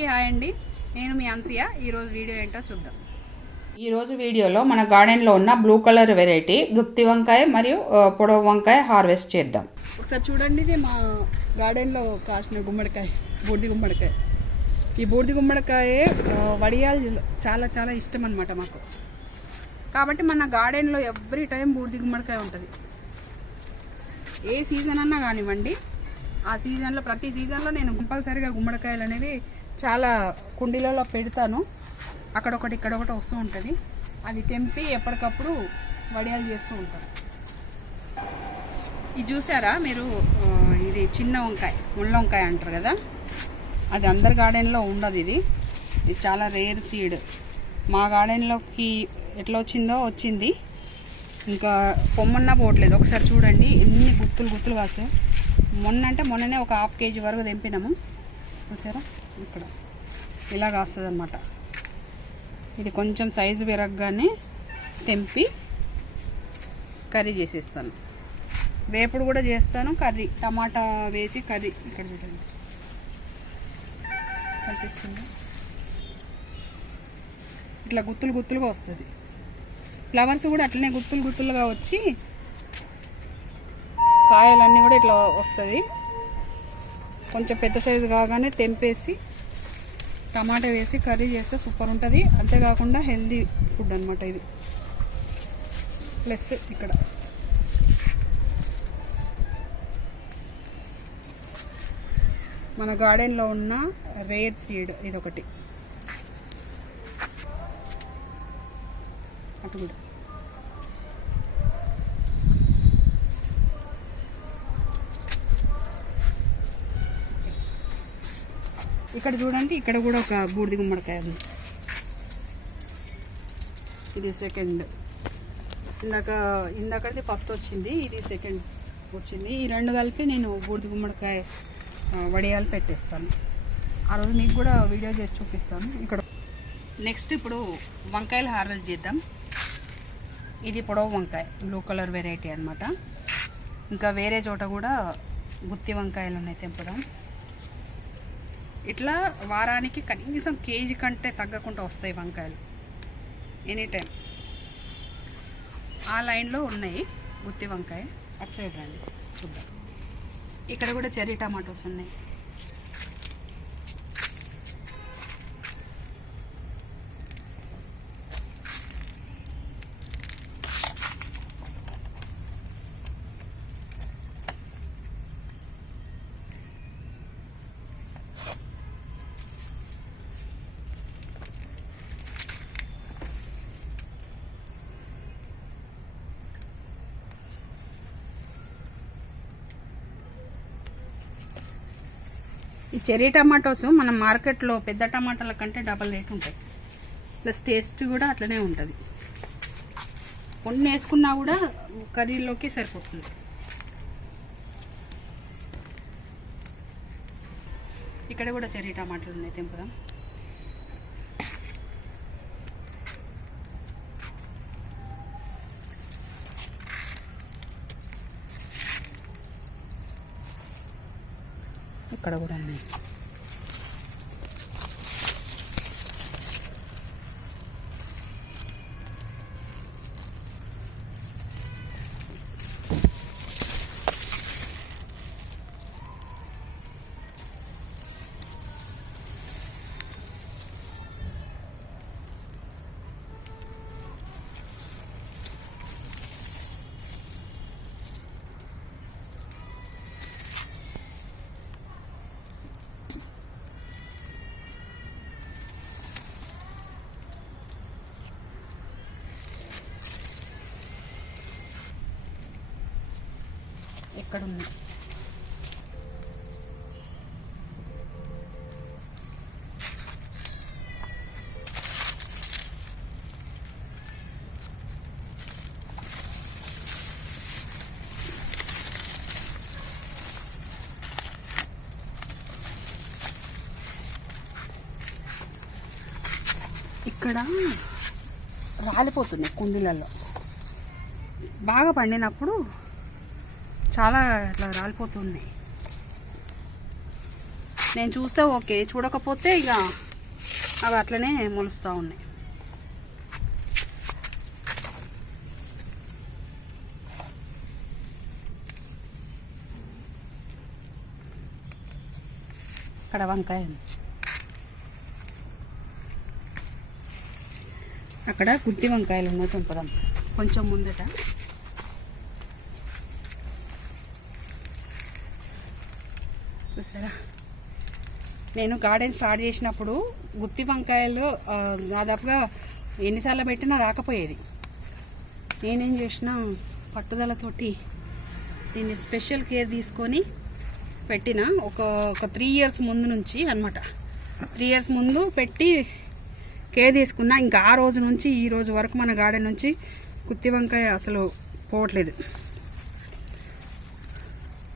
అందరికీ హాయ్ అండి. నేను మీ అన్సియా. ఈరోజు వీడియో ఏంటో చూద్దాం. ఈరోజు వీడియోలో మన గార్డెన్లో ఉన్న బ్లూ కలర్ వెరైటీ గుత్తి వంకాయ మరియు పొడవు వంకాయ హార్వెస్ట్ చేద్దాం. ఒకసారి చూడండి, ఇది మా గార్డెన్లో కాసిన గుమ్మడికాయ, బూడిది గుమ్మడికాయ. ఈ బూడిది గుమ్మడికాయ వడియాలు చాలా చాలా ఇష్టం అన్నమాట మాకు. కాబట్టి మన గార్డెన్లో ఎవ్రీ టైం బూడిది గుమ్మడికాయ ఉంటుంది. ఏ సీజన్ అన్నా కానివ్వండి, ఆ సీజన్లో ప్రతి సీజన్లో నేను కంపల్సరీగా గుమ్మడికాయలు అనేవి చాలా కుండీలలో పెడతాను. అక్కడొకటి ఇక్కడొకటి వస్తూ ఉంటుంది. అవి తెంపి ఎప్పటికప్పుడు వడియాలు చేస్తూ ఉంటాను. ఇది చూసారా మీరు, ఇది చిన్న వంకాయ, ముళ్ళ వంకాయ అంటారు కదా, అది అందరి గార్డెన్లో ఉండదు. ఇది చాలా రేర్ సీడ్. మా గార్డెన్లోకి ఎట్లా వచ్చిందో వచ్చింది, ఇంకా పొమ్మన్నా పోవట్లేదు. ఒకసారి చూడండి ఎన్ని గుత్తులు కాస్తాయి. మొన్ననే ఒక 1/2 kg వరకు తెంపినాము. చూసారా, ఇక్కడ ఇలా కాస్తుంది అన్నమాట. ఇది కొంచెం సైజు పెరగగానే తెంపి కర్రీ చేసేస్తాను. వేపుడు కూడా చేస్తాను, కర్రీ టమాటా వేసి కర్రీ. ఇక్కడ చూడండి కనిపిస్తుంది, ఇట్లా గుత్తులుగా వస్తుంది. ఫ్లవర్స్ కూడా అట్లనే గుత్తులుగా వచ్చి కాయలన్నీ కూడా ఇట్లా వస్తుంది. కొంచెం పెద్ద సైజు కాగానే తెంపేసి టమాటా వేసి కర్రీ చేస్తే సూపర్ ఉంటుంది. అంతేకాకుండా హెల్దీ ఫుడ్ అనమాట ఇది. ప్లస్ ఇక్కడ మన గార్డెన్లో ఉన్న రేర్ సీడ్ ఇదొకటి. అటు కూడా ఇక్కడ చూడండి, ఇక్కడ కూడా ఒక బూడిది గుమ్మడికాయ ఉంది. ఇది సెకండ్. ఇందాకది ఫస్ట్ వచ్చింది, ఇది సెకండ్ వచ్చింది. ఈ రెండు కలిపి నేను బూడిది గుమ్మడికాయ వడియాలు పెట్టేస్తాను. ఆ రోజు మీకు కూడా వీడియో చేసి చూపిస్తాను. ఇక్కడ నెక్స్ట్ ఇప్పుడు వంకాయలు హార్వెస్ట్ చేద్దాం. ఇది పొడవు వంకాయ, బ్లూ కలర్ వెరైటీ అనమాట. ఇంకా వేరే చోట కూడా గుత్తి వంకాయలు ఉన్నాయి తెంపడం. ఇట్లా వారానికి కనీసం కేజీ కంటే తగ్గకుండా వస్తాయి వంకాయలు ఎనీ టైం. ఆ లైన్లో ఉన్నాయి గుత్తి వంకాయ. అటు సైడ్ రండి చూద్దాం. ఇక్కడ కూడా చెర్రీ టమాటోస్ ఉన్నాయి. ఈ చెర్రీ టమాటోస్ మనం మార్కెట్లో పెద్ద టమాటాల కంటే డబల్ రేట్ ఉంటాయి. ప్లస్ టేస్ట్ కూడా అట్లనే ఉంటుంది. కొన్ని వేసుకున్నా కూడా కర్రీలోకి సరిపోతుంది. ఇక్కడ కూడా చెర్రీ టమాటాలు ఉన్నాయి, తెంపుదాం. ఇక్కడ కూడా ఉన్నాయి. ఎక్కడ ఉంది? ఇక్కడ రాలిపోతున్నాయి కుండీలలో. బాగా పండినప్పుడు చాలా ఇట్లా రాలిపోతున్నాయి. నేను చూస్తే ఓకే, చూడకపోతే ఇక అవి అట్లనే మొలుస్తూ ఉన్నాయి. అక్కడ వంకాయ ఉంది, అక్కడ గుత్తి వంకాయలు ఉన్నాయి, తెంపదాం కొంచెం ముందట. చూసారా, నేను గార్డెన్ స్టార్ట్ చేసినప్పుడు గుత్తి వంకాయలు దాదాపుగా ఎన్నిసార్లు పెట్టినా రాకపోయేది. నేనేం చేసిన, పట్టుదలతోటి దీన్ని స్పెషల్ కేర్ తీసుకొని పెట్టిన. ఒక 3 years ముందు నుంచి అనమాట, 3 years ముందు పెట్టి కేర్ తీసుకున్నా. ఇంకా ఆ రోజు నుంచి ఈ రోజు వరకు మన గార్డెన్ నుంచి గుత్తి వంకాయ అసలు పోవట్లేదు.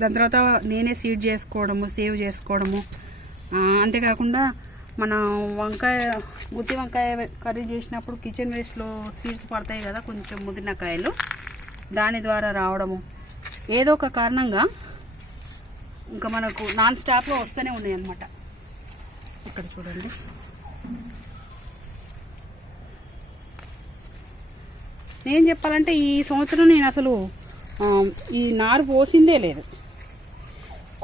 దాని తర్వాత నేనే సీడ్ చేసుకోవడము, సేవ్ చేసుకోవడము. అంతేకాకుండా మన గుత్తి వంకాయ కర్రీ చేసినప్పుడు కిచెన్ వేస్ట్లో సీడ్స్ పడతాయి కదా, కొంచెం ముదిరిన కాయలు, దాని ద్వారా రావడము. ఏదో ఒక కారణంగా ఇంకా మనకు నాన్ స్టాప్లో వస్తూనే ఉన్నాయి అన్నమాట. ఇక్కడ చూడండి, నేను చెప్పాలంటే ఈ సంవత్సరం నేను అసలు ఈ నారు పోసిందే లేదు.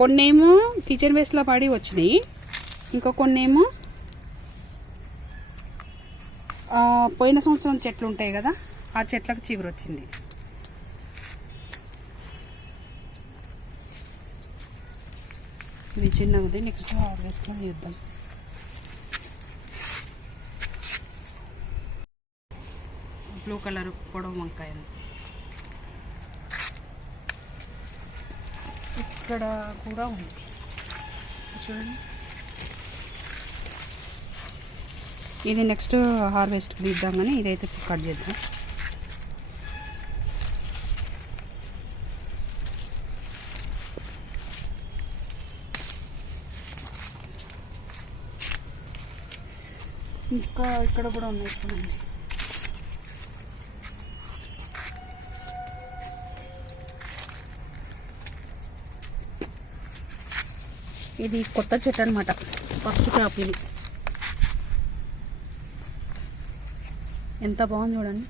కొన్నేమో కిచెన్ వేస్ట్లో పడి వచ్చినాయి, ఇంకా కొన్నేమో పోయిన సంవత్సరం చెట్లు ఉంటాయి కదా, ఆ చెట్లకు చిగురు వచ్చింది. ఇది చిన్నది, నెక్స్ట్ హార్వెస్ట్లో చేద్దాం. బ్లూ కలర్ పొడవు వంకాయలు ఇక్కడ కూడా ఉంది చూడండి. ఇది నెక్స్ట్ హార్వెస్ట్కి తీద్దాం, కానీ ఇదైతే కట్ చేద్దాం. ఇంకా ఇక్కడ కూడా ఉన్నాయి చూడండి. ఇది కొత్త చెట్టు అనమాట, ఫస్ట్ క్రాప్. ఇది ఎంత బాగుంది చూడండి,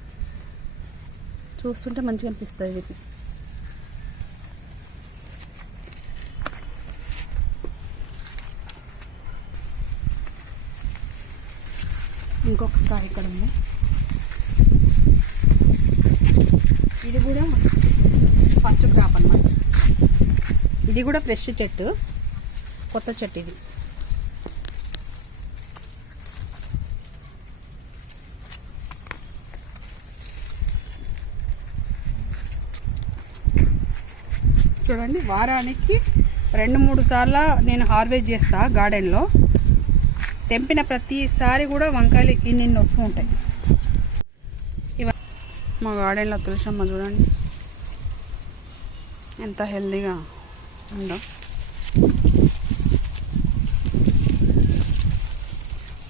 చూస్తుంటే మంచిగా అనిపిస్తుంది. ఇది ఇంకొక కాయ ఇక్కడ ఉంది, ఇది కూడా ఫస్ట్ క్రాప్ అన్నమాట. ఇది కూడా ఫ్రెష్ చెట్టు, కొత్త చెట్టు ఇది. చూడండి, వారానికి 2-3 సార్లు నేను హార్వెస్ట్ చేస్తా గార్డెన్లో. తెంపిన ప్రతిసారి కూడా వంకాయలు ఇన్ని వస్తూ ఉంటాయి. మా గార్డెన్లో తులసమ్మ చూడండి ఎంత హెల్దీగా ఉందో.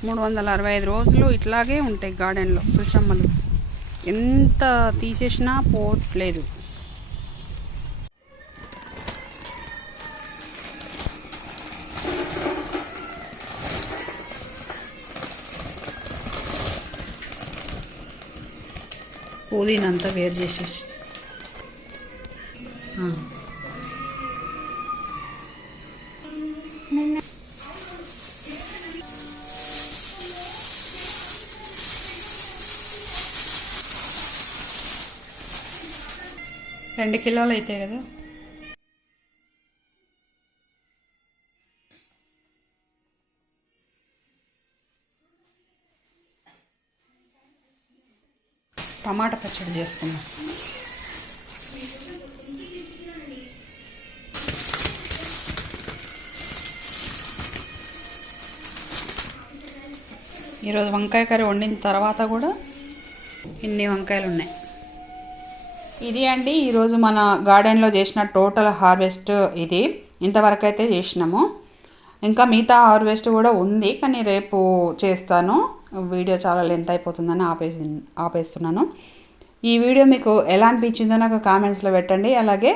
365 రోజులు ఇట్లాగే ఉంటాయి గార్డెన్లో తులసమ్మలు, ఎంత తీసేసినా పోవట్లేదు. పుదీనంతా వేరు చేసేసి రెండు కిలోలు అవుతాయి కదా. టమాటా పచ్చడి చేసుకుందాం. ఈరోజు వంకాయ కర్రీ వండిన తర్వాత కూడా ఇన్ని వంకాయలు ఉన్నాయి. ఇది అండి ఈరోజు మన గార్డెన్లో చేసిన టోటల్ హార్వెస్ట్. ఇది ఇంతవరకు అయితే చేసినాము, ఇంకా మిగతా హార్వెస్ట్ కూడా ఉంది, కానీ రేపు చేస్తాను. వీడియో చాలా లెంత్ అయిపోతుందని ఆపేస్తున్నాను. ఈ వీడియో మీకు ఎలా అనిపించిందో నాకు కామెంట్స్లో పెట్టండి. అలాగే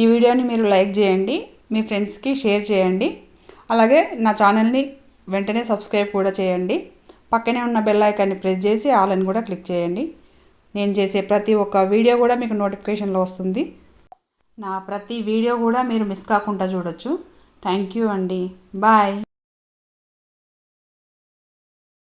ఈ వీడియోని మీరు లైక్ చేయండి, మీ ఫ్రెండ్స్కి షేర్ చేయండి. అలాగే నా ఛానల్ని వెంటనే సబ్స్క్రైబ్ కూడా చేయండి. పక్కనే ఉన్న బెల్ ఐకాన్ని ప్రెస్ చేసి ఆల్ అని కూడా క్లిక్ చేయండి. నేను చేసే ప్రతి ఒక్క వీడియో కూడా మీకు నోటిఫికేషన్లో వస్తుంది. నా ప్రతి వీడియో కూడా మీరు మిస్ కాకుండా చూడొచ్చు. థ్యాంక్ యూ అండి. బాయ్.